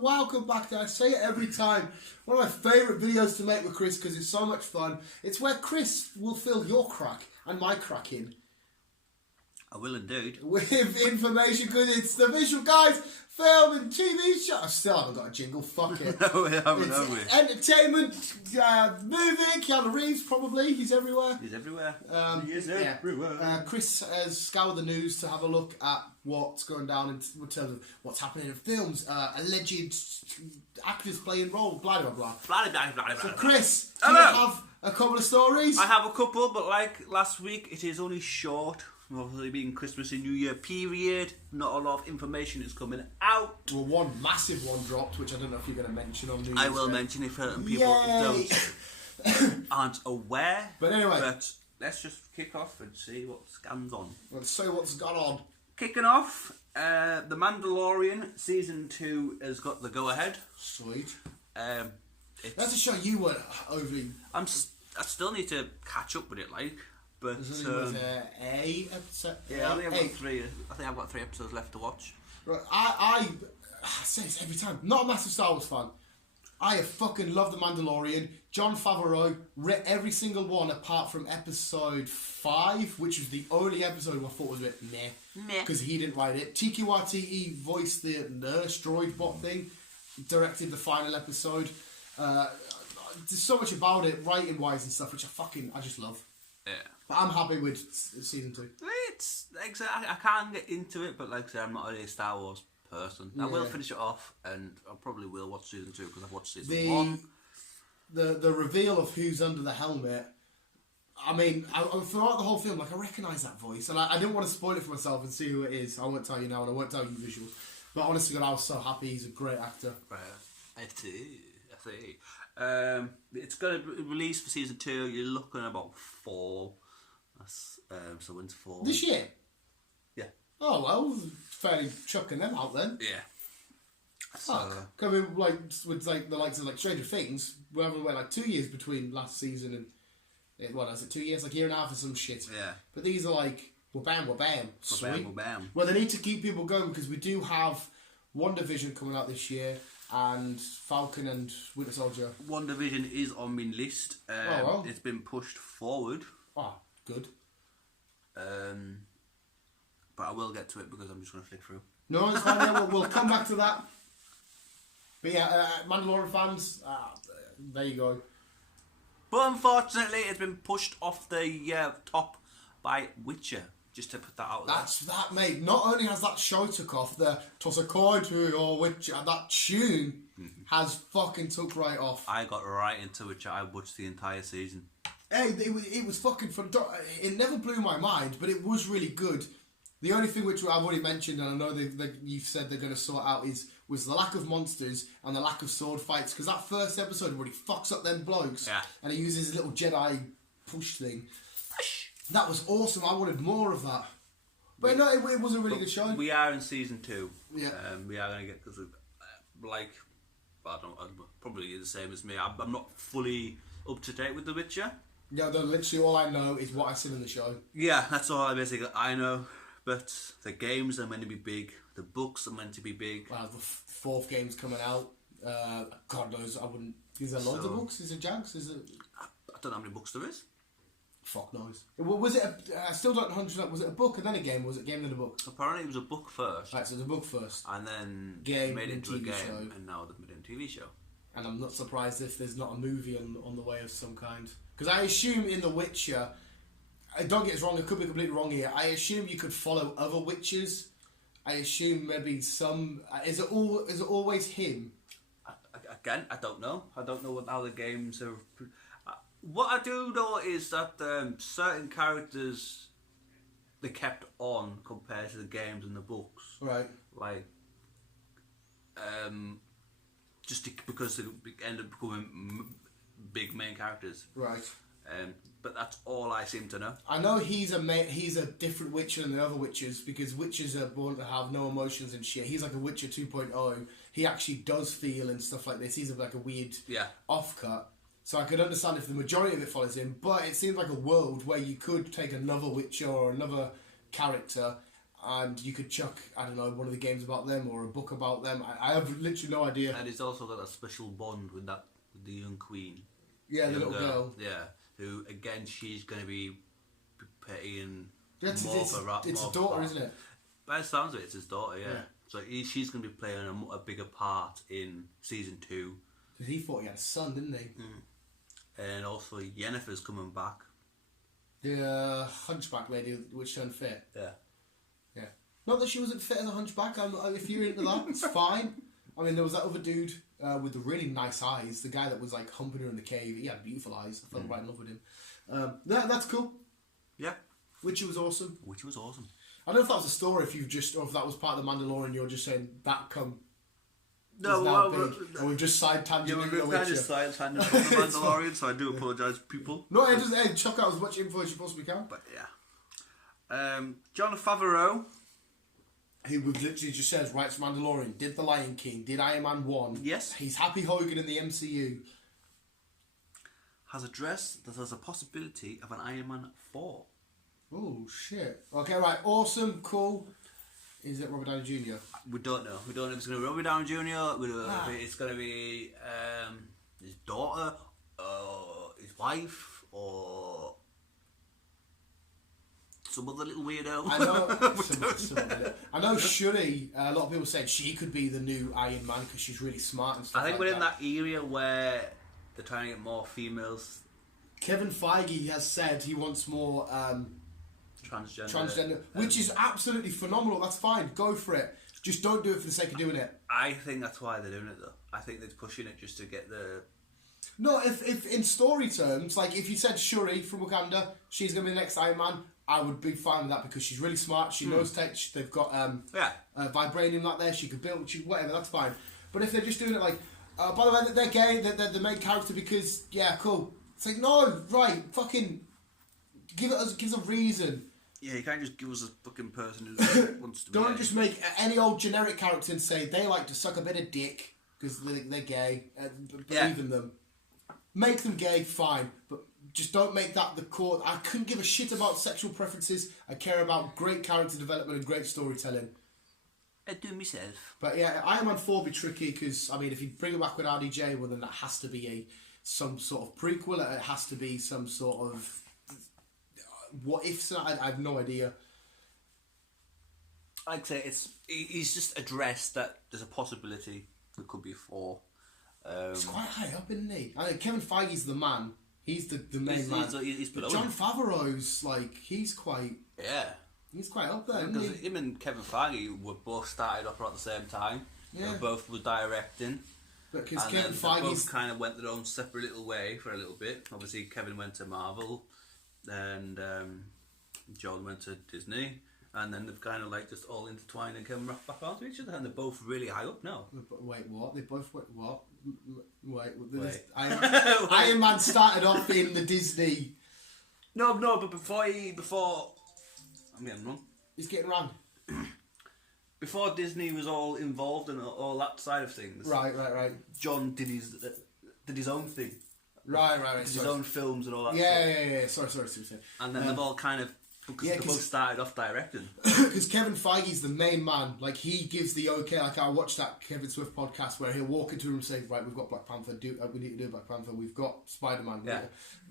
Welcome back. I say it every time. One of my favourite videos to make with Chris because it's so much fun. It's where Chris will fill your crack and my crack in. I will indeed. With information because it's the Visual Guyz film and TV show. I still haven't got a jingle. Fuck it. No, we haven't, it's have we? entertainment, movie. Keanu Reeves probably. He's everywhere. He's everywhere. He is everywhere. Chris has scoured the news to have a look at what's going down in terms of what's happening in films, alleged actors playing roles, blah blah blah. Blah, blah, blah, blah, So blah. Chris, do you have a couple of stories? I have a couple, but like last week, it is only short. Obviously being Christmas and New Year period, not a lot of information is coming out. Well, one massive one dropped, which I don't know if you're going to mention on New Year's I will Day. mention it for people aren't aware. But anyway. But let's just kick off and see what scans on. Let's see what's gone on. Kicking off, The Mandalorian Season 2 has got the go-ahead. Sweet. That's a show you weren't overly... I still need to catch up with it, like... But There's only a episode. Yeah, I think I've got 3 episodes left to watch. Right, I say this every time. Not a massive Star Wars fan. I fucking love The Mandalorian. Jon Favreau wrote every single one apart from episode 5, which was the only episode I thought was a bit meh. Because he didn't write it. Tiki Waititi voiced the nurse droid bot thing, directed the final episode. There's so much about it, writing wise and stuff, which I just love. Yeah. But I'm happy with season 2. It's like I can't get into it, but like I said, I'm not really a Star Wars person. I will finish it off, and I probably will watch season 2 because I've watched season 1. The reveal of who's under the helmet. I mean, throughout the whole film, I recognise that voice, and I didn't want to spoil it for myself and see who it is. I won't tell you now, and I won't tell you visuals. But honestly, God, I was so happy. He's a great actor. I see. It's going to release for season 2. You're looking at about fall. That's so when's fall? This year. Yeah. Oh well, fairly chucking them out then. Yeah. Fuck. I mean, with the likes of Stranger Things, we went 2 years between last season and what is it? 2 years, a year and a half or some shit. Yeah. But these are we're bam. Sweet. Bam. Well, they need to keep people going because we do have WandaVision coming out this year. And Falcon and Winter Soldier. WandaVision is on my list. It's been pushed forward. Oh, good. But I will get to it because I'm just going to flick through. No, it's fine. Yeah, we'll come back to that. But yeah, Mandalorian fans, there you go. But unfortunately, it's been pushed off the top by Witcher. Just to put that out there. That's that, mate. Not only has that show took off, the Toss a Coin to your Witcher, that tune has fucking took right off. I got right into Witcher. I watched the entire season. Hey, it was fucking fun. It never blew my mind, but it was really good. The only thing which I've already mentioned, and I know you've said they're going to sort out, was the lack of monsters and the lack of sword fights. Because that first episode where he fucks up them blokes, and he uses his little Jedi push thing. That was awesome. I wanted more of that. But no, it was a really good show. We are in season 2. Yeah. We are going to get, because probably the same as me. I'm not fully up to date with The Witcher. Yeah, literally all I know is what I see in the show. Yeah, that's all I know. But the games are meant to be big. The books are meant to be big. Well, the 4th game's coming out. God knows, I wouldn't... Is there loads of books? Is it Jags? I don't know how many books there is. Fuck knows. Was it I still don't 100%. Was it a book and then a game? Or was it a game and then a book? Apparently it was a book first. Right, so it was a book first. And then game made it into a game. Show. And now they've made it into a TV show. And I'm not surprised if there's not a movie on the way of some kind. Because I assume in The Witcher... don't get us wrong, I could be completely wrong here. I assume you could follow other witches. I assume maybe some... Is it always him? Again, I don't know. I don't know how the games are... What I do know is that certain characters they kept on compared to the games and the books. Right. Because they end up becoming big main characters. Right. But that's all I seem to know. I know he's a different Witcher than the other Witchers because Witchers are born to have no emotions and shit. He's like a Witcher 2.0. He actually does feel and stuff like this. He's like a weird offcut. So I could understand if the majority of it follows him, but it seems like a world where you could take another Witcher or another character and you could chuck, I don't know, one of the games about them or a book about them. I have literally no idea. And he's also got a special bond with the young queen. Yeah, the little girl. Yeah, who, again, she's going to be playing It's more of a his daughter, isn't it? By the sounds of it, it's his daughter, yeah. So she's going to be playing a bigger part in season 2. Because he thought he had a son, didn't he? And also Yennefer's coming back. The hunchback lady which turned fit. Yeah. Yeah. Not that she wasn't fit as a hunchback. If you're into that, it's fine. I mean, there was that other dude with the really nice eyes. The guy that was like humping her in the cave. He had beautiful eyes. I fell right in love with him. That's cool. Yeah. Witcher was awesome. Which was awesome. I don't know if that was a story, or if that was part of the Mandalorian. You're just saying that come. No, and we've just side tangent. Yeah, we've kind of side tangent from the Mandalorian, so I do apologise, people. No, just chuck out as much info as you possibly can. But yeah, Jon Favreau, who we've literally just says writes Mandalorian, did The Lion King, did Iron Man 1. Yes, he's Happy Hogan in the MCU. Has addressed that there's a possibility of an Iron Man 4. Oh shit! Okay, right, awesome, cool. Is it Robert Downey Jr.? We don't know. We don't know if it's going to be Robert Downey Jr. We don't know if it's going to be his daughter, his wife, or some other little weirdo. I know. I know Shuri. A lot of people said she could be the new Iron Man because she's really smart and stuff. I think like we're in that area where they're trying to get more females. Kevin Feige has said he wants more. Transgender, which is absolutely phenomenal. That's fine. Go for it. Just don't do it for the sake of doing it. I think that's why they're doing it, though. I think they're pushing it just to get the... No, if in story terms, like if you said Shuri from Wakanda, she's going to be the next Iron Man, I would be fine with that because she's really smart. She knows tech. They've got vibranium out there. She could build, whatever, that's fine. But if they're just doing it like, by the way, they're gay, they're the main character because, yeah, cool. It's like, no, right, fucking give us a reason. Yeah, you can't just give us a fucking person who wants to be Don't gay. just make any old generic character and say they like to suck a bit of dick because they're gay. Believe in them. Make them gay, fine. But just don't make that the core. I couldn't give a shit about sexual preferences. I care about great character development and great storytelling. I do myself. But yeah, Iron Man 4 would be tricky because, I mean, if you bring it back with RDJ, well then that has to be some sort of prequel. It has to be some sort of... What if? I have no idea. Like I say, he's just addressed that there's a possibility there could be 4. He's quite high up, isn't he? I mean, Kevin Feige's the man. He's the main man. He's but Jon Favreau's like he's quite up there. Because him and Kevin Feige were both started off at the same time. Yeah. They both were directing. Because and Kevin Feige's both kind of went their own separate little way for a little bit. Obviously, Kevin went to Marvel. And John went to Disney, and then they've kind of like just all intertwined and come back onto each other, and they're both really high up now. Wait, what? They both went what? Wait. Iron Man started off in the Disney. No, but before I'm getting wrong. He's getting wrong. Before Disney was all involved in all that side of things. Right. John did his own thing. Right. His own films and all that. Yeah. Sorry. And then they've all kind of they both started off directing. Because Kevin Feige's the main man. Like he gives the okay. Like I watched that Kevin Swift podcast where he'll walk into a room and say, "Right, we've got Black Panther. We need to do Black Panther. We've got Spider-Man. Yeah.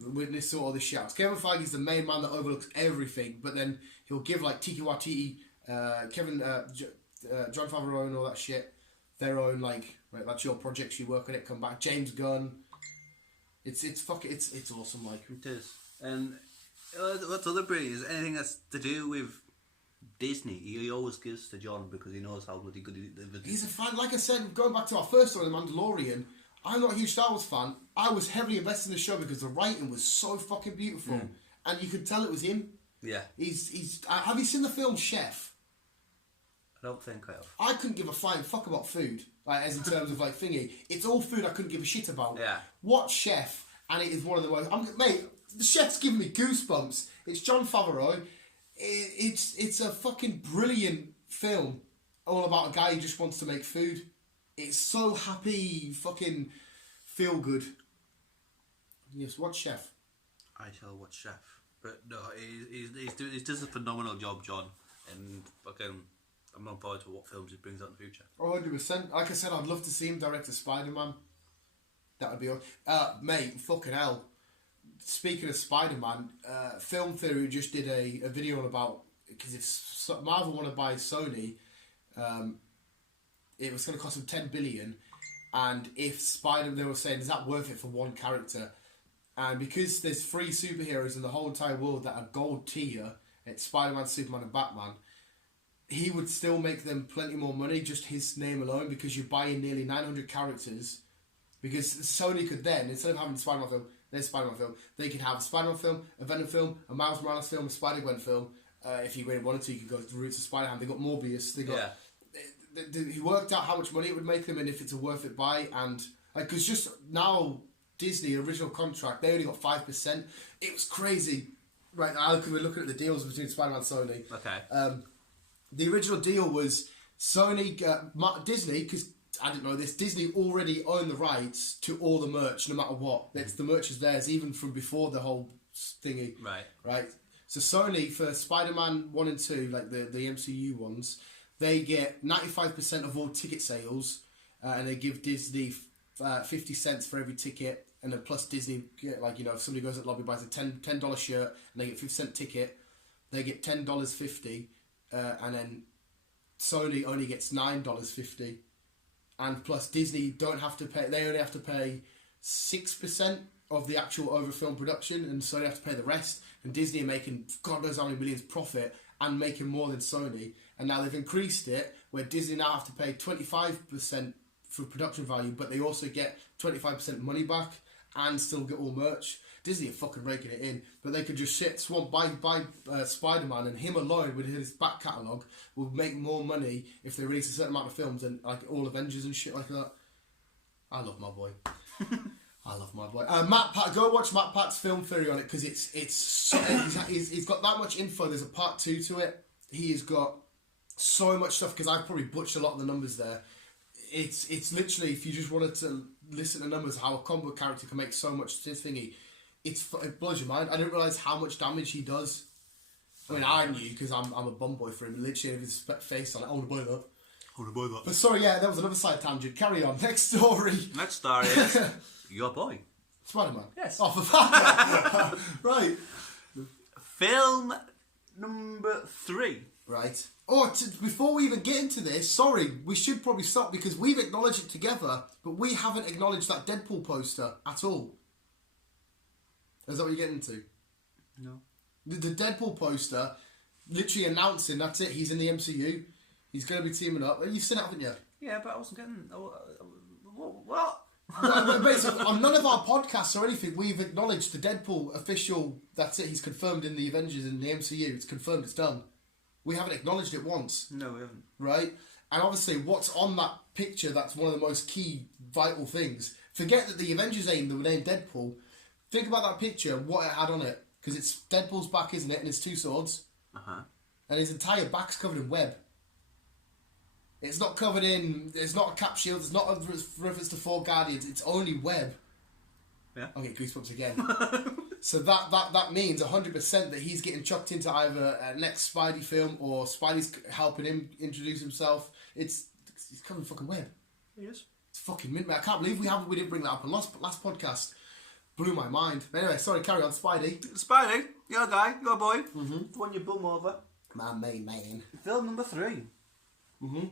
Witness all this shit." Kevin Feige's the main man that overlooks everything. But then he'll give like Tiki Waititi, Jon Favreau and all that shit their own like. Right, that's your project. You work on it. Come back. James Gunn. It's awesome, like it is. And what's other brilliant is anything that's to do with Disney. He always gives to John because he knows how bloody good he is. He's a fan. Like I said, going back to our first story, The Mandalorian. I'm not a huge Star Wars fan. I was heavily invested in the show because the writing was so fucking beautiful, and you could tell it was him. Yeah. He's. Have you seen the film Chef? I don't think I have. I couldn't give a flying fuck about food, like as in terms of like thingy. It's all food I couldn't give a shit about. Yeah. Watch Chef, and it is one of the most. Mate, the Chef's giving me goosebumps. It's Jon Favreau. It's a fucking brilliant film, all about a guy who just wants to make food. It's so happy, fucking feel good. Yes, what chef? I shall watch Chef. But no, he does a phenomenal job, John. And again, I'm looking forward to what films he brings out in the future. 100%. Like I said, I'd love to see him direct a Spider-Man. That would be... mate, fucking hell. Speaking of Spider-Man, Film Theory just did a video about... Because if Marvel want to buy Sony, it was going to cost them $10 billion. And if they were saying, is that worth it for one character? And because there's 3 superheroes in the whole entire world that are gold tier, it's Spider-Man, Superman and Batman, he would still make them plenty more money, just his name alone, because you're buying nearly 900 characters. Because Sony could then, instead of having a Spider-Man film, there's a Spider-Man film, they could have a Spider-Man film, a Venom film, a Miles Morales film, a Spider-Gwen film. If you really wanted to, you could go to the roots of Spider-Man. They got Morbius, they got... Yeah. He worked out how much money it would make them and if it's a worth it buy. And, because just now... Disney original contract, they only got 5%. It was crazy. Right now, because we're looking at the deals between Spider-Man and Sony. Okay. The original deal was Sony, Disney, because I didn't know this, Disney already owned the rights to all the merch, no matter what. The merch is theirs, even from before the whole thingy. Right. So Sony, for Spider-Man 1 and 2, like the MCU ones, they get 95% of all ticket sales, and they give Disney 50 cents for every ticket. And then plus Disney, like, you know, if somebody goes at the lobby, buys a $10 shirt, and they get 50-cent ticket, they get $10.50, and then Sony only gets $9.50. And plus Disney don't have to pay, they only have to pay 6% of the actual over film production, and Sony have to pay the rest. And Disney are making God knows how many millions profit, and making more than Sony. And now they've increased it, where Disney now have to pay 25% for production value, but they also get 25% money back and still get all merch. Disney are fucking raking it in, but they could just buy Spider-Man, and him alone with his back catalogue will make more money if they release a certain amount of films and like all Avengers and shit like that. I love my boy. I love my boy. Go watch Matt Pat's Film Theory on it, because he's got that much info. There's a part 2 to it. He has got so much stuff, because I've probably butchered a lot of the numbers there. It's literally, if you just wanted to listen to numbers, how a combo character can make so much thingy, it blows your mind. I didn't realise how much damage he does. I mean, I knew, because I'm a bum boy for him. Literally, with his face on it, I want to buy that. But sorry, yeah, that was another side tangent. Carry on. Next story. Next story is your boy. Spider-Man. Yes. Oh, for fuck. Right. Film number 3. Right. Oh, before we even get into this, sorry, we should probably stop, because we've acknowledged it together, but we haven't acknowledged that Deadpool poster at all. Is that what you're getting into? No. The Deadpool poster, literally announcing, that's it, he's in the MCU, he's going to be teaming up. You've seen it, haven't you? Yeah, but I wasn't getting... What? Well, basically, on none of our podcasts or anything, we've acknowledged the Deadpool official, that's it, he's confirmed in the Avengers, in the MCU, it's confirmed, it's done. We haven't acknowledged it once. No, we haven't. Right? And obviously, what's on that picture, that's one of the most key, vital things. Forget that the Avengers ain't the name Deadpool. Think about that picture, what it had on it. Because it's Deadpool's back, isn't it? And it's 2 swords. Uh-huh. And his entire back's covered in web. It's not covered in... It's not a cap shield. It's not a reference to 4 Guardians. It's only web. Yeah. I'll get goosebumps again. So that means 100% that he's getting chucked into either a next Spidey film, or Spidey's helping him introduce himself. He's covered in fucking web. He is. It's fucking mint, mate. I can't believe we didn't bring that up in last podcast. Blew my mind. But anyway, sorry, carry on. Spidey, your guy, your boy. Mm-hmm. The one you bum over. My main man. Film number 3. Mm-hmm.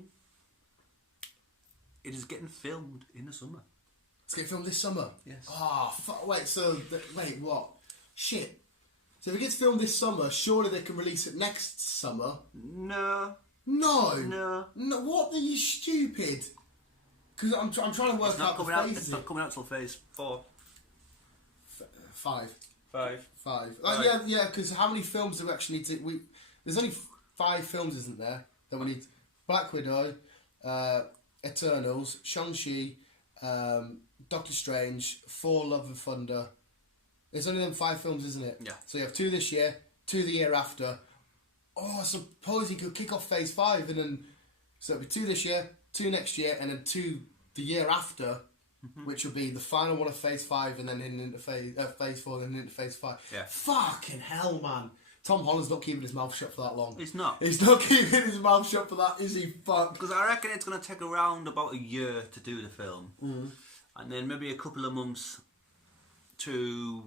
It is getting filmed in the summer. It's getting filmed this summer? Yes. Oh, wait, wait, what? Shit. So if it gets filmed this summer, surely they can release it next summer? No. No, what are you stupid? Because I'm trying to work out the phases. It's not coming out till phase 4. 5. 5. Yeah, because how many films do we actually need to... There's only 5 films, isn't there, that we need? Black Widow, Eternals, Shang-Chi, Doctor Strange, Thor: Love and Thunder. There's only them 5 films, isn't it? Yeah. So you have 2 this year, 2 the year after. Oh, I suppose he could kick off phase 5 and then... So it'll be 2 this year, 2 next year, and then 2 the year after. which will be the final one of Phase 5 and then into Phase 4 and then into Phase 5. Yeah. Fucking hell, man. Tom Holland's not keeping his mouth shut for that long. He's not. He's not keeping his mouth shut for that, is he? Fuck. Because I reckon it's going to take around about a year to do the film. And then maybe a couple of months to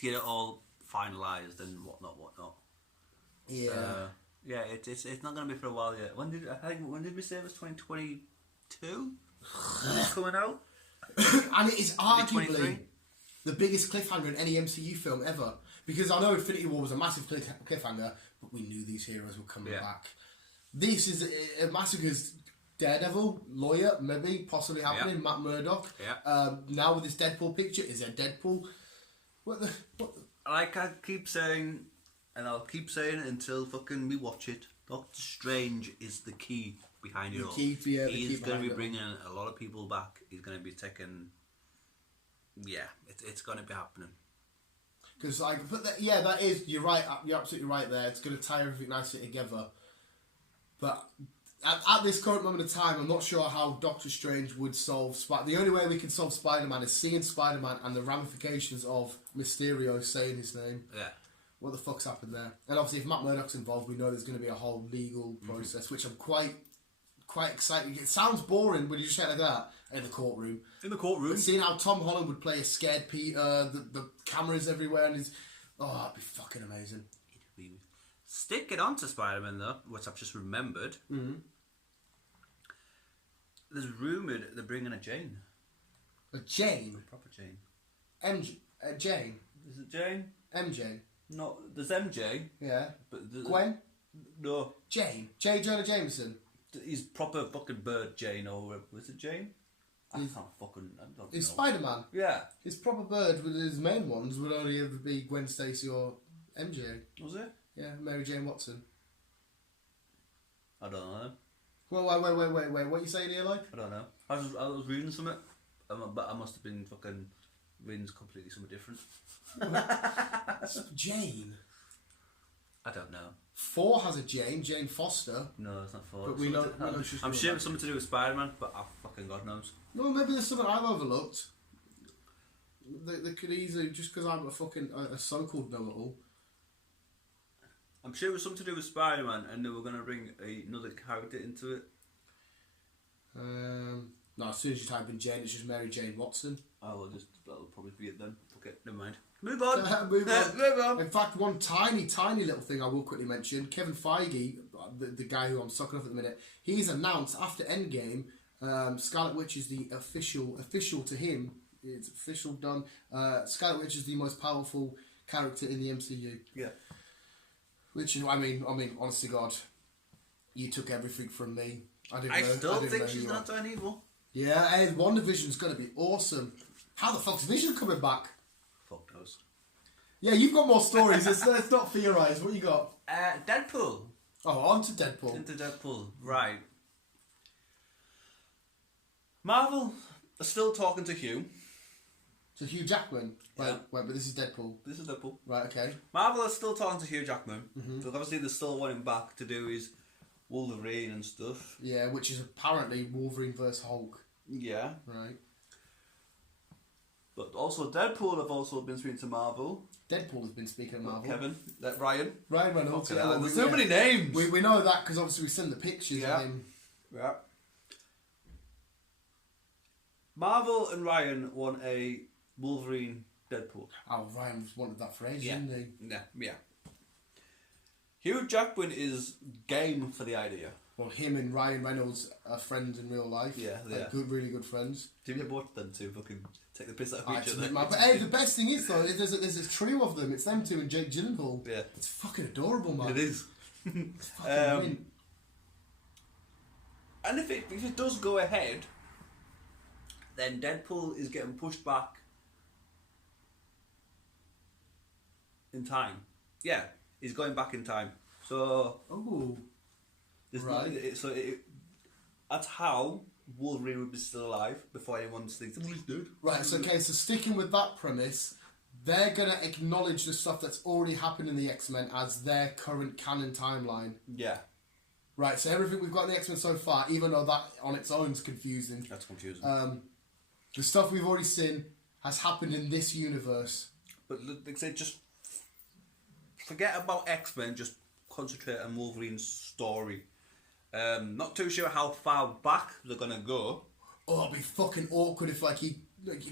get it all finalised and whatnot. Yeah. Yeah, it's not going to be for a while yet. When did we say it was 2022? Coming out? And it is arguably 2023? the biggest cliffhanger in any MCU film ever. Because I know Infinity War was a massive cliffhanger, but we knew these heroes were coming back. This is a massive because Daredevil, lawyer, maybe, possibly happening, Matt Murdock. Yeah. Now with this Deadpool picture, is there Deadpool? What? Like I keep saying, and I'll keep saying it until fucking we watch it, Doctor Strange is the key behind it all. He's going to be bringing a lot of people back. He's going to be taking... Yeah, it's going to be happening. Because that is, you're right, you're absolutely right there. It's going to tie everything nicely together. But at this current moment of time, I'm not sure how Doctor Strange would solve the only way we can solve Spider-Man is seeing Spider-Man and the ramifications of Mysterio saying his name. Yeah. What the fuck's happened there? And obviously, if Matt Murdock's involved, we know there's going to be a whole legal process, which I'm quite excited. It sounds boring when you just say it like that in the courtroom. But seeing how Tom Holland would play a scared Peter, the cameras everywhere, and that'd be fucking amazing. Sticking on to Spider-Man though, which I've just remembered. There's rumoured they're bringing a Jane. A Jane? A proper Jane. Jane? Is it Jane? MJ? No, there's MJ. Yeah. But Gwen? No. Jane? J. Jonah Jameson? He's proper fucking bird Jane, or was it Jane? I don't know. He's Spider-Man? Yeah. His proper bird with his main ones would only ever be Gwen Stacy or MJ. Was it? Yeah, Mary Jane Watson. I don't know. Well, wait. What are you saying here, like? I don't know. I was reading something, but I must have been fucking reading completely something different. Jane? I don't know. 4 has a Jane Foster. No, it's not 4. But we know she's I'm sure it's something to do with Spider-Man, but fucking God knows. No, maybe there's something I've overlooked. They could easily, just because I'm a so-called know-it-all. I'm sure it was something to do with Spider-Man, and they were going to bring another character into it. No, as soon as you type in Jane, it's just Mary Jane Watson. Oh, that'll probably be it then. Okay, never mind. Move on. Move on. In fact, one tiny little thing I will quickly mention: Kevin Feige, the guy who I'm sucking up at the minute, he's announced after Endgame, Scarlet Witch is the official to him. It's official done. Scarlet Witch is the most powerful character in the MCU. Yeah. Which I mean, honestly, God, you took everything from me. I still think she's not done evil. Yeah, and WandaVision's going to be awesome. How the fuck's Vision coming back? Fuck knows. Yeah, you've got more stories. let's not theorise. What you got? Deadpool. Oh, on to Deadpool. Into Deadpool. Right. Marvel are still talking to Hugh. So Hugh Jackman. Yeah. Wait, but this is Deadpool. This is Deadpool. Right, okay. Marvel are still talking to Hugh Jackman. So obviously they're still wanting back to do his Wolverine and stuff. Yeah, which is apparently Wolverine vs Hulk. Yeah. Right. But also Deadpool have also been speaking to Marvel. Deadpool has been speaking of Marvel. Kevin. Ryan. Ryan Reynolds. Yeah, there's so many names. We know that because obviously we send the pictures of him. Yeah. Marvel and Ryan want a Wolverine Deadpool. Oh, Ryan wanted that for ages, didn't he? Yeah. Hugh Jackman is game for the idea. Well, him and Ryan Reynolds are friends in real life. Yeah, like really good friends. Do you ever watch them two fucking take the piss out of each other? But hey, the best thing is though, there's a trio of them. It's them two and Jake Gyllenhaal. Yeah, it's fucking adorable, man. It is. It's fucking and if it does go ahead, then Deadpool is getting pushed back in time. Yeah, he's going back in time. So that's how Wolverine would be still alive before anyone thinks he's dead. Right. So so sticking with that premise, they're gonna acknowledge the stuff that's already happened in the X-Men as their current canon timeline. Yeah. Right, so everything we've got in the X-Men so far, even though that on its own is confusing. That's confusing. The stuff we've already seen has happened in this universe. But like I said, just forget about X-Men, just concentrate on Wolverine's story. Not too sure how far back they're going to go. Oh, it'd be fucking awkward if he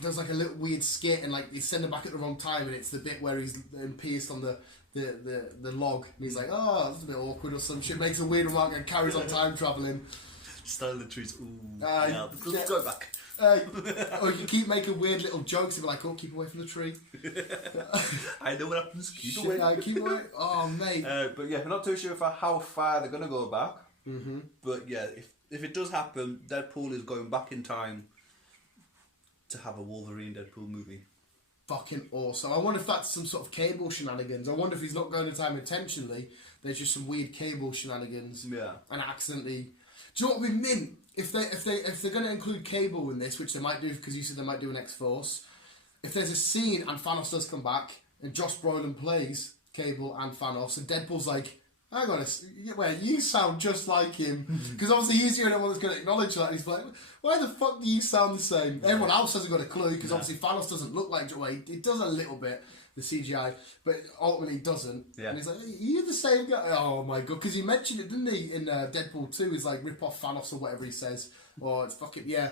does like a little weird skit and like they send him back at the wrong time and it's the bit where he's pierced on the log and he's like, oh, that's a bit awkward or some shit, makes a weird remark and carries on time travelling. Still the trees. Ooh, yeah, let's go back. Or you keep making weird little jokes and be like, oh, keep away from the tree. I know what happens. Keep away. Keep away. Oh, mate. But yeah, I'm not too sure how far they're going to go back. Mm-hmm. But yeah, if it does happen, Deadpool is going back in time to have a Wolverine Deadpool movie. Fucking awesome. I wonder if that's some sort of Cable shenanigans. I wonder if he's not going in time intentionally. There's just some weird Cable shenanigans. Yeah. And accidentally. Do you know what would be mint? If they're going to include Cable in this, which they might do because you said they might do an X-Force. If there's a scene and Thanos does come back and Josh Brolin plays Cable and Thanos and Deadpool's like, hang on, wait, you sound just like him. Because obviously he's the only one that's going to acknowledge that. He's like, why the fuck do you sound the same? Everyone else hasn't got a clue because obviously Thanos doesn't look like Joe. It does a little bit, the CGI, but ultimately it doesn't. Yeah. And he's like, you're the same guy. Oh my god, because he mentioned it, didn't he, in Deadpool 2? He's like, rip off Thanos or whatever he says. Or it's fucking, yeah.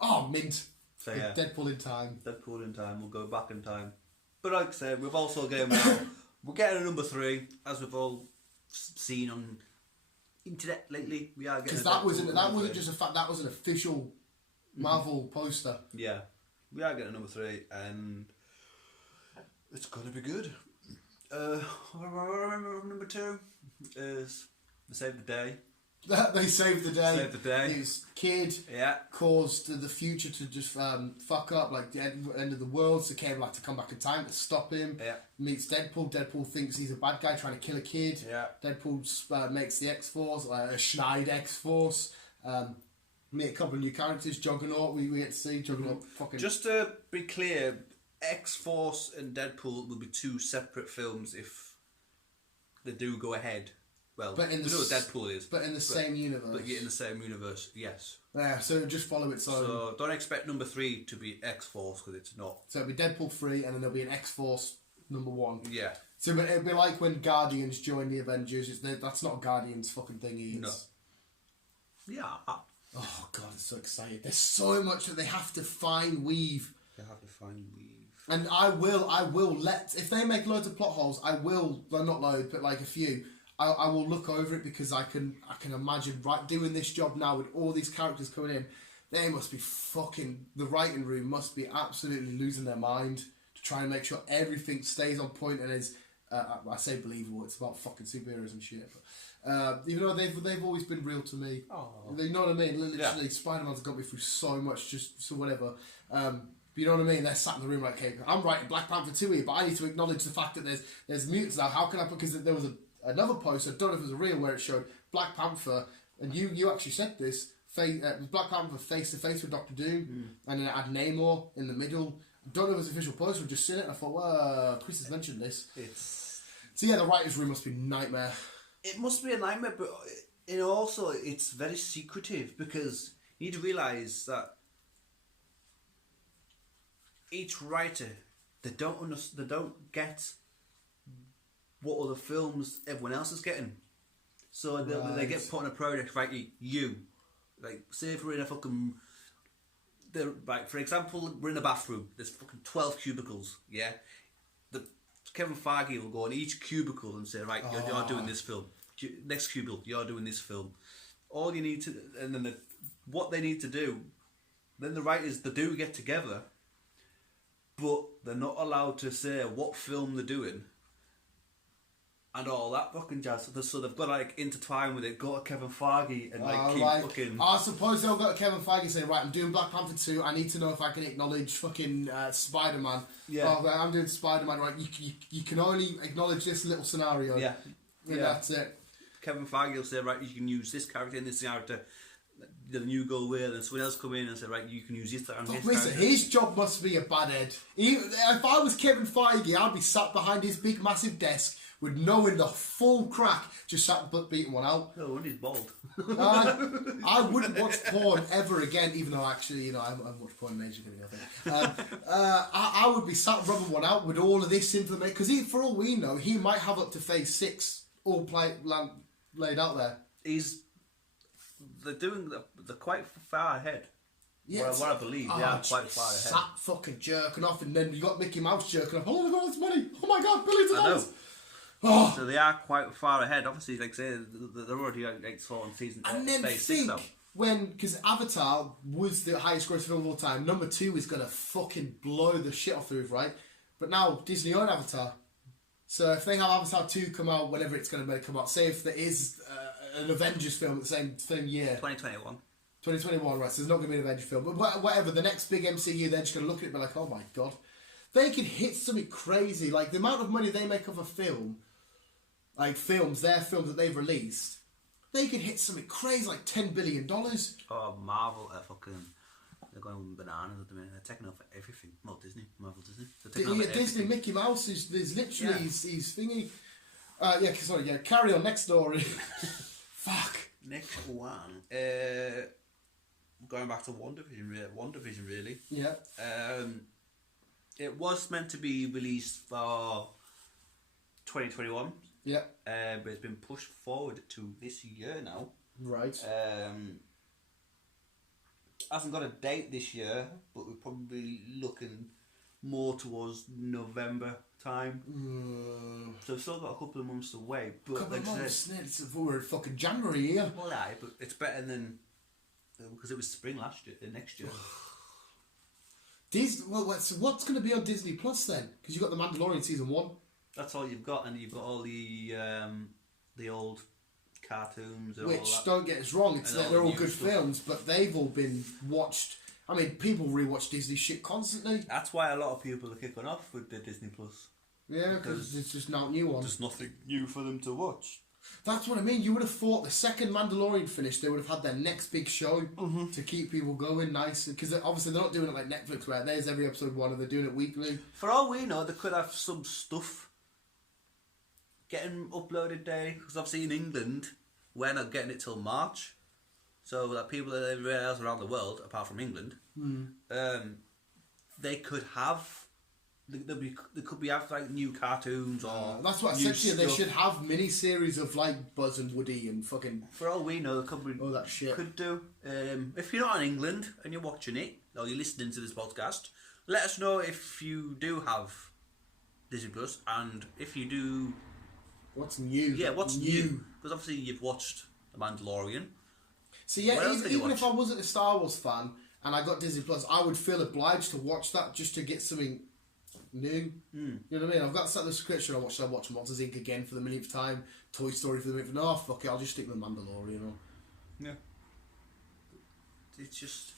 Oh, mint. So yeah. Deadpool in time. Deadpool in time, we'll go back in time. But like I said, we've also getting now, we're getting a number 3, as we've all seen on internet lately. We are getting because that wasn't just a fact, that was an official Marvel poster. Yeah, we are getting number 3 and it's gonna be good. Number 2 is They Saved the Day. They saved the day. Saved the day. His kid Yeah. caused the future to just fuck up, like the end of the world. So Cable had to come back in time to stop him. Yeah. Meets Deadpool. Deadpool thinks he's a bad guy trying to kill a kid. Yeah. Deadpool makes the X-Force, a Schneid X-Force. Meet a couple of new characters. Juggernaut, we get to see. Juggernaut fucking... Just to be clear, X-Force and Deadpool will be 2 separate films if they do go ahead. Well, but in we know what Deadpool is. But in the same universe. But yeah, in the same universe, yes. Yeah, so just follow its own. So don't expect number 3 to be X-Force, because it's not. So it'll be Deadpool 3 and then there'll be an X-Force number 1. Yeah. So it'll be like when Guardians joined the Avengers. That's not a Guardians fucking thingy. No. Yeah. Oh god, it's so exciting. There's so much that they have to weave. They have to weave. And I will let, if they make loads of plot holes, I will, well not loads, but like a few, I will look over it because I can imagine doing this job now with all these characters coming in. They must be fucking, the writing room must be absolutely losing their mind to try and make sure everything stays on point and is, I say believable, it's about fucking superheroes and shit. But, even though they've always been real to me. Oh. You know what I mean? Literally, yeah. Spider-Man's got me through so much, just so whatever. You know what I mean? They're sat in the room like, okay, I'm writing Black Panther 2 here, but I need to acknowledge the fact that there's mutants now. How can I put, because there was another post, I don't know if it was a real, where it showed Black Panther, and you actually said this, Black Panther face to face with Doctor Doom, and then it had Namor in the middle. I don't know if it was an official post, or just seen it, and I thought, well, Chris has mentioned this. So yeah, the writer's room must be a nightmare. It must be a nightmare, but also it's very secretive, because you need to realise that each writer, they don't get what other films everyone else is getting. So they get put on a project, right? You, like, say if we're in a fucking, like, for example, we're in a bathroom. There's fucking 12 cubicles. Yeah, Kevin Feige will go on each cubicle and say, right, you're doing this film. Next cubicle, you're doing this film. All you need to, and then what they need to do, then the writers, they do get together, but they're not allowed to say what film they're doing and all that fucking jazz. So they've got to, like, intertwine with it, go to Kevin Feige and keep fucking... I suppose they'll go to Kevin Feige and say, right, I'm doing Black Panther 2, I need to know if I can acknowledge fucking Spider-Man. Yeah. Oh, I'm doing Spider-Man, right, you can only acknowledge this little scenario. Yeah. And that's it. Kevin Feige will say, right, you can use this character and this character. then you go away, then someone else come in and say, right, you can use this on his Listen, character. his job must be a bad head. If I was Kevin Feige, I'd be sat behind his big, massive desk with knowing the full crack, just sat beating one out. No, he's bald. I wouldn't watch porn ever again, even though actually, I haven't watched porn in ages ago, I think. I would be sat rubbing one out with all of this information, because for all we know, he might have up to phase 6 all laid out there. They're quite far ahead. Yeah, what I believe, they are quite far ahead. Sat fucking jerking off, and then you got Mickey Mouse jerking off. Oh my god, it's money! Oh my god, billions of dollars! Oh. So they are quite far ahead. Obviously, like I say, they're already like on season. And then phase think 6 now. because Avatar was the highest grossing film of all time. Number 2 is gonna fucking blow the shit off the roof, right? But now Disney own Avatar, so if they have Avatar 2 come out whenever it's gonna come out, say if there is an Avengers film at the same year, 2021. 2021, right? So there's not gonna be an Avengers film, but whatever. The next big MCU, they're just gonna look at it and be like, oh my god, they could hit something crazy. Like the amount of money they make off a film. Like their films that they've released, they could hit something crazy like $10 billion. Oh, Marvel are they're going bananas at the minute. They're taking over everything. Well, Marvel Disney. They're taking over Disney, everything. Mickey Mouse is literally his thingy. Carry on. Next story. Fuck. Next one. Going back to WandaVision, really. Yeah. It was meant to be released for 2021. Yeah. But it's been pushed forward to this year now. Right. Hasn't got a date this year, but we're probably looking more towards November time. So we've still got a couple of months to wait. But Couple of months. We're fucking January here. Well, aye, but it's better than because it was spring next year. So what's going to be on Disney Plus then? Because you got the Mandalorian season 1. That's all you've got, and you've got all the old cartoons. And Which, all that. don't get us wrong, they're all good stuff. films, but they've all been watched. I mean, people rewatch Disney shit constantly. That's why a lot of people are kicking off with the Disney Plus. Yeah, because it's just not new one. There's nothing new for them to watch. That's what I mean. You would have thought the second Mandalorian finished, they would have had their next big show to keep people going nice. Because obviously they're not doing it like Netflix, where there's every episode 1 and they're doing it weekly. For all we know, they could have some stuff getting uploaded daily, because obviously in England we're not getting it till March, so that people everywhere else around the world apart from England, they could have they could be have like new cartoons or that's what I new said to you. They stuff. should have mini series of like Buzz and Woody and fucking. For all we know, the company all that shit could do. If you're not in England and you're watching it or you're listening to this podcast, let us know if you do have Disney Plus, and if you do. What's new? Yeah, what's new? Because obviously you've watched The Mandalorian. So yeah, even if I wasn't a Star Wars fan and I got Disney Plus, I would feel obliged to watch that just to get something new. You know what I mean? I've got the subscription. I watch Monsters Inc. again for the millionth time. Toy Story for the millionth. No, fuck it. I'll just stick with Mandalorian. Yeah. It's just.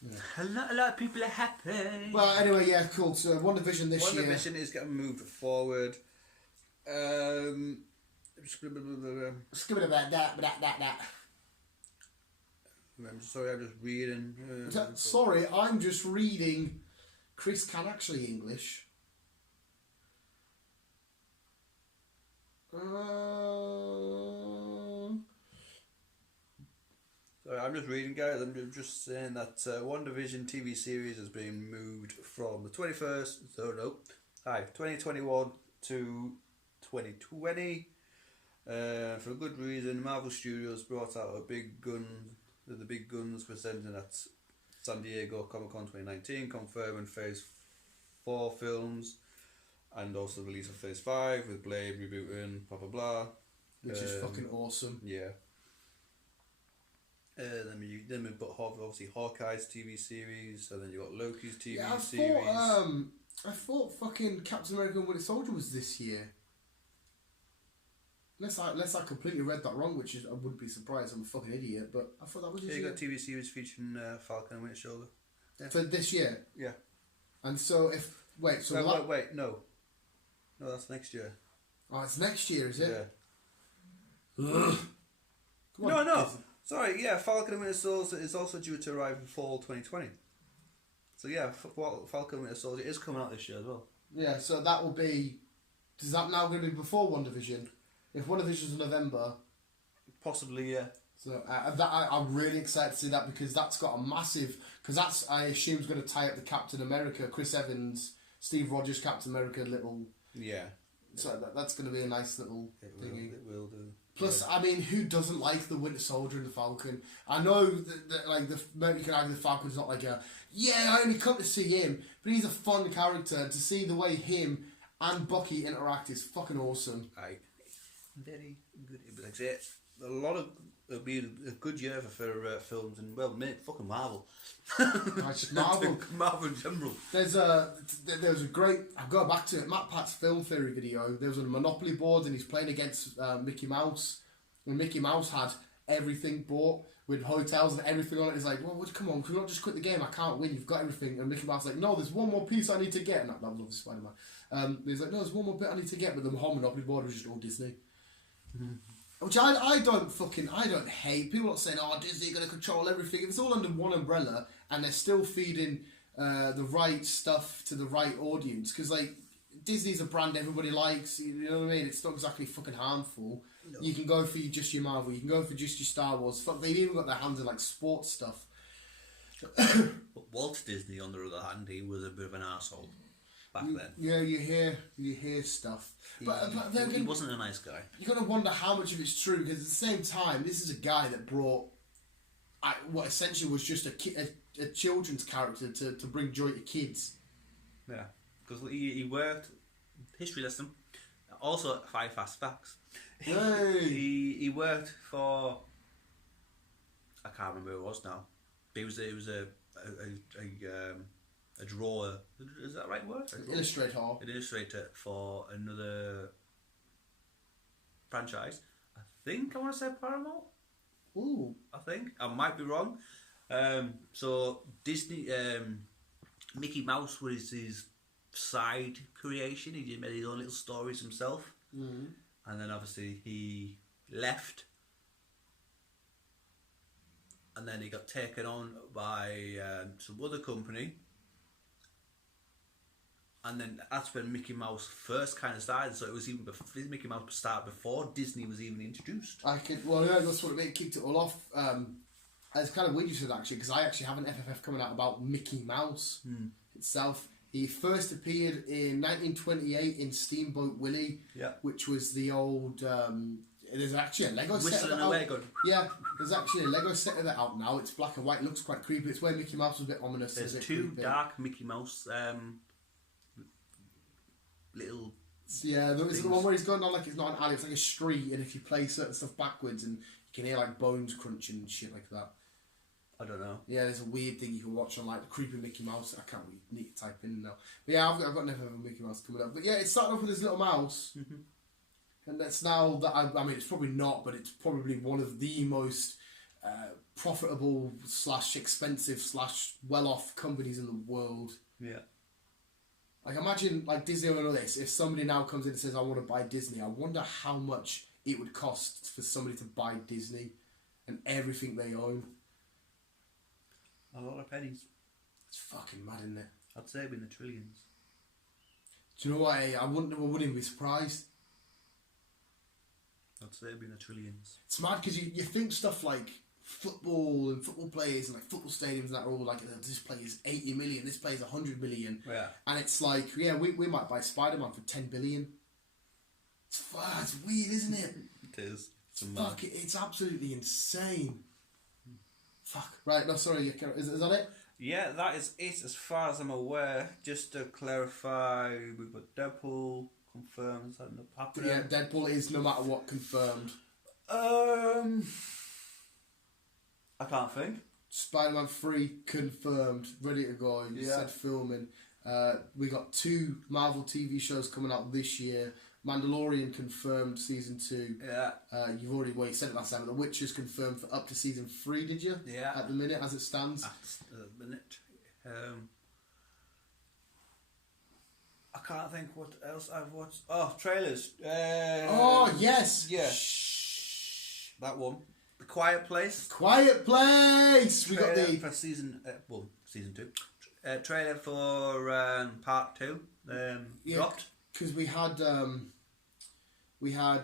Yeah. A lot of people are happy. Well, anyway, yeah, cool. So WandaVision this year. WandaVision is getting moved forward. Skip it about that. I'm sorry, I'm just reading. Sorry, I'm just reading. Chris can actually English. Sorry, I'm just reading, guys. I'm just saying that WandaVision TV series has been moved from the 2021 to 2020. For a good reason, Marvel Studios brought out the big guns presenting at San Diego Comic-Con 2019, confirming Phase 4 films, and also the release of Phase 5 with Blade rebooting, blah blah blah. Which is fucking awesome. Yeah. Then we put obviously Hawkeye's TV series, and then you got Loki's TV series. I thought fucking Captain America and Winter Soldier was this year. Unless I completely read that wrong, which is I wouldn't be surprised. I'm a fucking idiot, but I thought that was this year. You got TV series featuring Falcon and Winter Soldier. Yeah. For this year. Yeah. And so wait, no, that's next year. Oh, it's next year, is it? Yeah. Come on, No. Sorry, yeah, Falcon and Winter Soldier is also due to arrive in fall 2020. So yeah, Falcon and Winter Soldier is coming out this year as well. Yeah, so that will be... Is that now going to be before WandaVision? If WandaVision's in November... Possibly, yeah. So I'm really excited to see that because that's got a massive... Because that's, I assume, is going to tie up the Captain America, Chris Evans, Steve Rogers, Captain America little... Yeah. So that's going to be a nice little thingy. It will do. Plus, I mean, who doesn't like the Winter Soldier and the Falcon? I know that like maybe you can argue the Falcon's not like a I only come to see him, but he's a fun character. To see the way him and Bucky interact is fucking awesome. Aye, very good. Like it, a lot of it'll be a good year for films and fucking Marvel. Marvel in general. There's a great. I'll go back to it. Matt Pat's film theory video. There was a Monopoly board and he's playing against Mickey Mouse. And Mickey Mouse had everything bought with hotels and everything on it. He's like, well, come on, can we not just quit the game? I can't win. You've got everything. And Mickey Mouse is like, no, there's one more piece I need to get. And that was obviously Spider-Man. He's like, no, there's one more bit I need to get. But the whole Monopoly board was just all Disney. Mm-hmm. Which I don't hate. People are saying, oh, Disney are going to control everything. If it's all under one umbrella and they're still feeding the right stuff to the right audience, because like Disney's a brand everybody likes, you know what I mean? It's not exactly fucking harmful. No. You can go for just your Marvel, you can go for just your Star Wars. Fuck, they've even got their hands in like sports stuff. But Walt Disney, on the other hand, he was a bit of an arsehole back then. Yeah, you hear stuff. But he wasn't a nice guy. You're going to wonder how much of it's true, because at the same time, this is a guy that brought what essentially was just a children's character to bring joy to kids. Yeah, because he worked, history lesson, also 5 fast facts. Hey. he worked for, I can't remember who it was now, but it was a drawer, is that the right word? An illustrator for another franchise. I think I want to say Paramount. Ooh. I think. I might be wrong. So Disney, Mickey Mouse was his side creation. He made his own little stories himself. Mm-hmm. And then obviously he left. And then he got taken on by some other company. And then that's when Mickey Mouse first kind of started. So it was even Mickey Mouse started before Disney was even introduced. That's what it kicked it all off. It's kind of weird you said actually, because I actually have an FFF coming out about Mickey Mouse itself. He first appeared in 1928 in Steamboat Willie, which was the old. There's actually a Lego set of it out. Yeah, there's actually a Lego set of it out now. It's black and white. It looks quite creepy. It's where Mickey Mouse was a bit ominous. There's 2 dark Mickey Mouse little. Yeah, there's the one where he's going down like it's not an alley. It's like a street, and if you play certain stuff backwards, and you can hear like bones crunching and shit like that. I don't know. Yeah, there's a weird thing you can watch on like the creepy Mickey Mouse. I can't really need to type in now. But yeah, I've got never a Mickey Mouse coming up. But yeah, it started off with this little mouse. And that's now that I mean, it's probably not, but it's probably one of the most profitable / expensive / well-off companies in the world. Yeah. Like imagine like Disney or this. If somebody now comes in and says, "I want to buy Disney," I wonder how much it would cost for somebody to buy Disney and everything they own. A lot of pennies. It's fucking mad, isn't it? I'd say it'd be in the trillions. Do you know what? I wouldn't even be surprised. I'd say it'd be in the trillions. It's mad because you think stuff like football and football players and like football stadiums and that are all like, this player's 80 million, this player's 100 million. Yeah. And it's like, yeah, we might buy Spider-Man for 10 billion. It's weird, isn't it? It is. It's absolutely insane. Fuck. Right, no, sorry, is that it? Yeah, that is it as far as I'm aware. Just to clarify, we've got Deadpool confirmed. Is that not happening? Yeah, Deadpool is no matter what confirmed. I can't think. Spider-Man 3 confirmed, ready to go. You said filming. We got 2 Marvel TV shows coming out this year. Mandalorian confirmed season 2. Yeah. You said it last time. The Witcher's confirmed for up to season 3. Did you? Yeah. At the minute, as it stands. At the minute. I can't think what else I've watched. Oh, trailers. Oh yes. Yeah. Shh. That one. The Quiet Place. Quiet Place! We got Trailer the... for season 2. Trailer for part 2 dropped. Because we had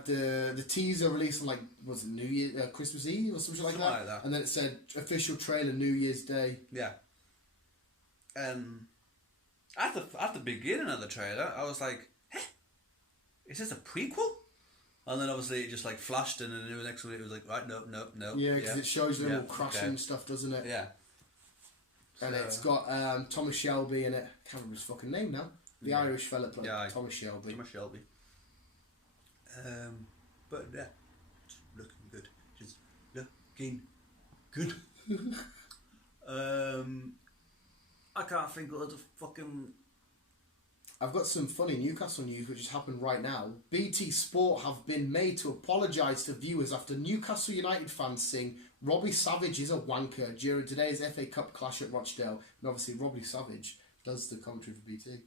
the teaser released on, like, was it New Year, Christmas Eve or something like that? And then it said official trailer New Year's Day. Yeah. At the beginning of the trailer, I was like, "Hey, is this a prequel?" And then obviously it just like flashed, and then the next one it was like, right, no. Yeah, because it shows them all crashing stuff, doesn't it? Yeah. And it's got Thomas Shelby in it. I can't remember his fucking name now. The Irish fella played Thomas Shelby. Thomas Shelby. But yeah, it's looking good. Just looking good. I can't think of the fucking... I've got some funny Newcastle news which has happened right now. BT Sport have been made to apologise to viewers after Newcastle United fans sing Robbie Savage is a wanker during today's FA Cup clash at Rochdale. And obviously Robbie Savage does the commentary for BT.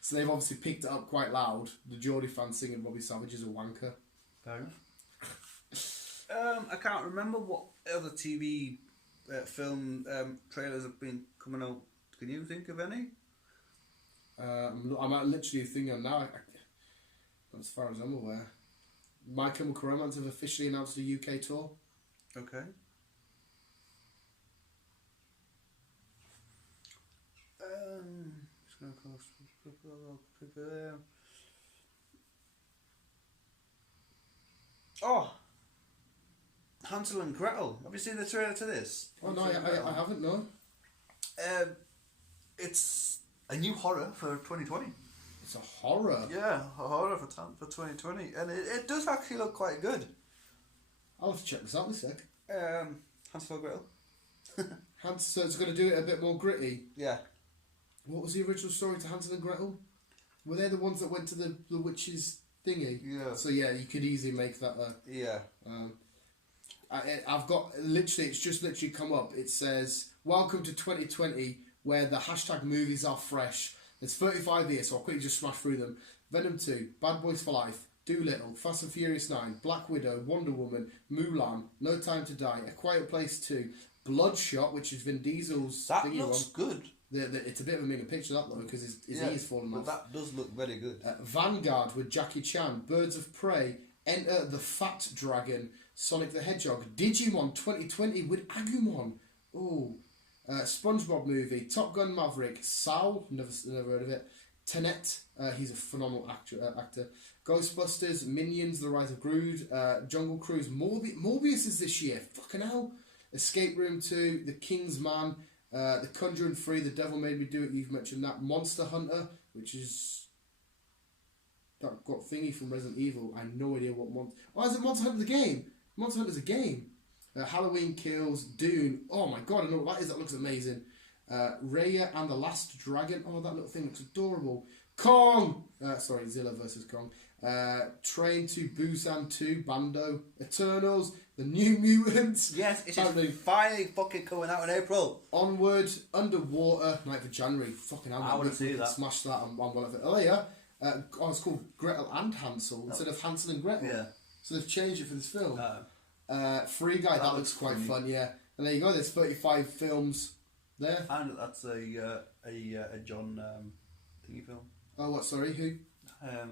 So they've obviously picked it up quite loud. The Geordie fans singing Robbie Savage is a wanker. Fair enough. I can't remember what other TV film trailers have been coming out. Can you think of any? I'm literally thinking now, as far as I'm aware. My Chemical Romance have officially announced a UK tour. Okay. Just gonna close. Oh, Hansel and Gretel. Have you seen the trailer to this? Oh no, I haven't. No. It's a new horror for 2020. It's a horror. Yeah, a horror for 2020, and it does actually look quite good. I'll have to check this out in a sec. Hansel and Gretel. So it's going to do it a bit more gritty. Yeah. What was the original story to Hansel and Gretel? Were they the ones that went to the witch's thingy? Yeah. So yeah, you could easily make that. Yeah. I've got literally. It's just literally come up. It says, "Welcome to 2020, where the hashtag movies are fresh." There's 35 here, so I'll quickly just smash through them. Venom 2, Bad Boys for Life, Doolittle, Fast and Furious 9, Black Widow, Wonder Woman, Mulan, No Time to Die, A Quiet Place 2, Bloodshot, which is Vin Diesel's that thingy looks good. It's a bit of a mega picture, that though, because his ear's fallen off. That does look very good. Vanguard with Jackie Chan, Birds of Prey, Enter the Fat Dragon, Sonic the Hedgehog, Digimon 2020 with Agumon. Oh, SpongeBob movie, Top Gun Maverick, Sal, never heard of it. Tenet, he's a phenomenal actor. Ghostbusters, Minions, The Rise of Gru, Jungle Cruise, Morbius is this year. Fucking hell. Escape Room 2, The King's Man, The Conjuring 3, The Devil Made Me Do It. You've mentioned that. Monster Hunter, which is that got thingy from Resident Evil. I have no idea what Monster. Oh, is it Monster Hunter the game? Monster Hunter's a game. Halloween Kills, Dune. Oh my god, I know what that is. That looks amazing. Raya and the Last Dragon. Oh, that little thing looks adorable. Kong! Zilla versus Kong. Train to Busan 2, Bando. Eternals, The New Mutants. Yes, it's finally fucking coming out in April. Onward, Underwater, 9th of January. Fucking hell, I want to see that. Smash that on one of it. Oh yeah. It's called Gretel and Hansel instead of Hansel and Gretel. Yeah. So they've changed it for this film. Free Guy, that looks quite fun, yeah. And there you go, there's 35 films there. And that's a John thingy film. Oh, what, sorry, who?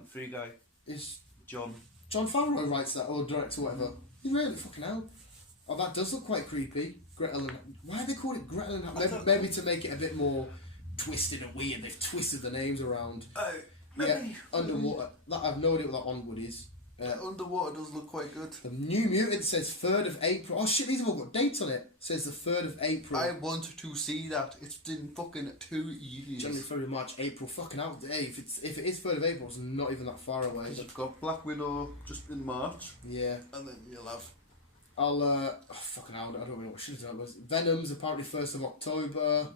Free Guy. Is John Favreau writes that, or directs or whatever. You really fucking hell. Oh, that does look quite creepy. Gretel and... Why have they called it Gretel and... Maybe to make it a bit more twisted and weird. They've twisted the names around. Oh, yeah, Underwater. I have no idea what that Onward is. Underwater does look quite good. The New Mutant says 3rd of April. Oh shit, these have all got dates on it. It says the 3rd of April. I want to see that. It's been fucking 2 years. January, February, March, April. Fucking out. Hey, if it is 3rd of April, it's not even that far away. You've got Black Widow just in March. Yeah. And then you'll have... fucking hell, I don't know what should have done. Venom's apparently 1st of October.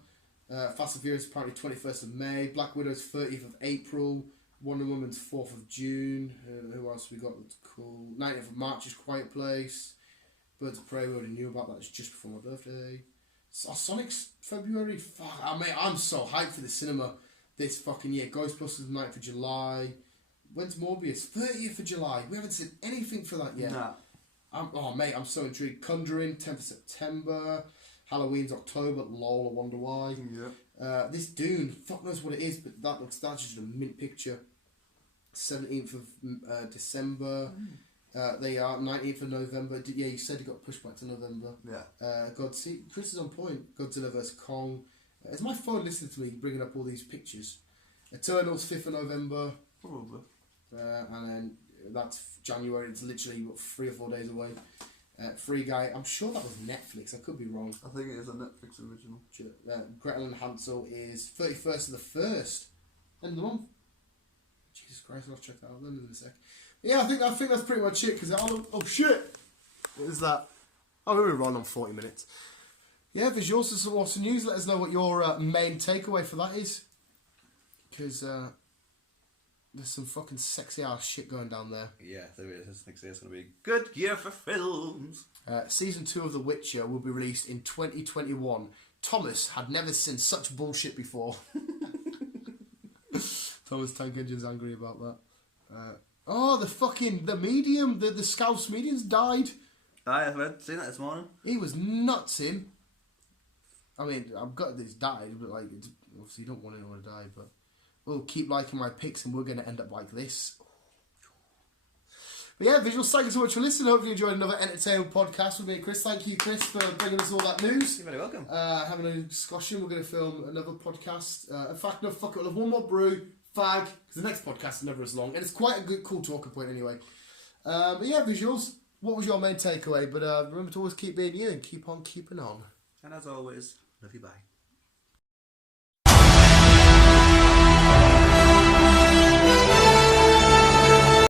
Fast and Furious apparently 21st of May. Black Widow's 30th of April. Wonder Woman's 4th of June. Who else we got that's cool? 19th of March is Quiet Place. Birds of Prey, we already knew about that. It's just before my birthday. Sonic's February. Fuck, I'm so hyped for the cinema this fucking year. Ghostbusters 9th of July. When's Morbius? 30th of July. We haven't seen anything for that yet. Nah. Mate, I'm so intrigued. Conjuring, 10th of September. Halloween's October. Lol, I wonder why. Yeah. This Dune, fuck knows what it is, but that's just a mint picture. 17th of December. They are 19th of November. Yeah, you said it got pushed back to November. Yeah. Chris is on point. Godzilla vs Kong. Is my phone listening to me bringing up all these pictures? Eternals 5th of November. Probably. And then that's January. It's literally 3 or 4 days away. Free Guy. I'm sure that was Netflix. I could be wrong. I think it is a Netflix original. Gretel and Hansel is 31st of the 1st. End of the month. Jesus Christ, I'll check that out then in a sec. Yeah, I think that's pretty much it. Because oh shit, what is that? Oh, we're running on 40 minutes. Yeah, visuals and some awesome news. Let us know what your main takeaway for that is. Because there's some fucking sexy ass shit going down there. Yeah, there is. I think it's going to be a good year for films. Season 2 of The Witcher will be released in 2021. Thomas had never seen such bullshit before. Thomas Tank Engine's angry about that. The medium, the Scouse medium's died. I've seen that this morning. He was nuts in. I mean, I've got this died, but like, obviously you don't want anyone to die, but we'll keep liking my picks and we're going to end up like this. But yeah, Visuals, thank you so much for listening. Hopefully you enjoyed another entertaining podcast with me and Chris. Thank you, Chris, for bringing us all that news. You're very welcome. Having a discussion. We're going to film another podcast. In fact, no, fuck it. We'll have one more brew, fag, because the next podcast is never as long. And it's quite a good, cool talking point anyway. But yeah, Visuals, what was your main takeaway? But remember to always keep being you and keep on keeping on. And as always, love you, bye.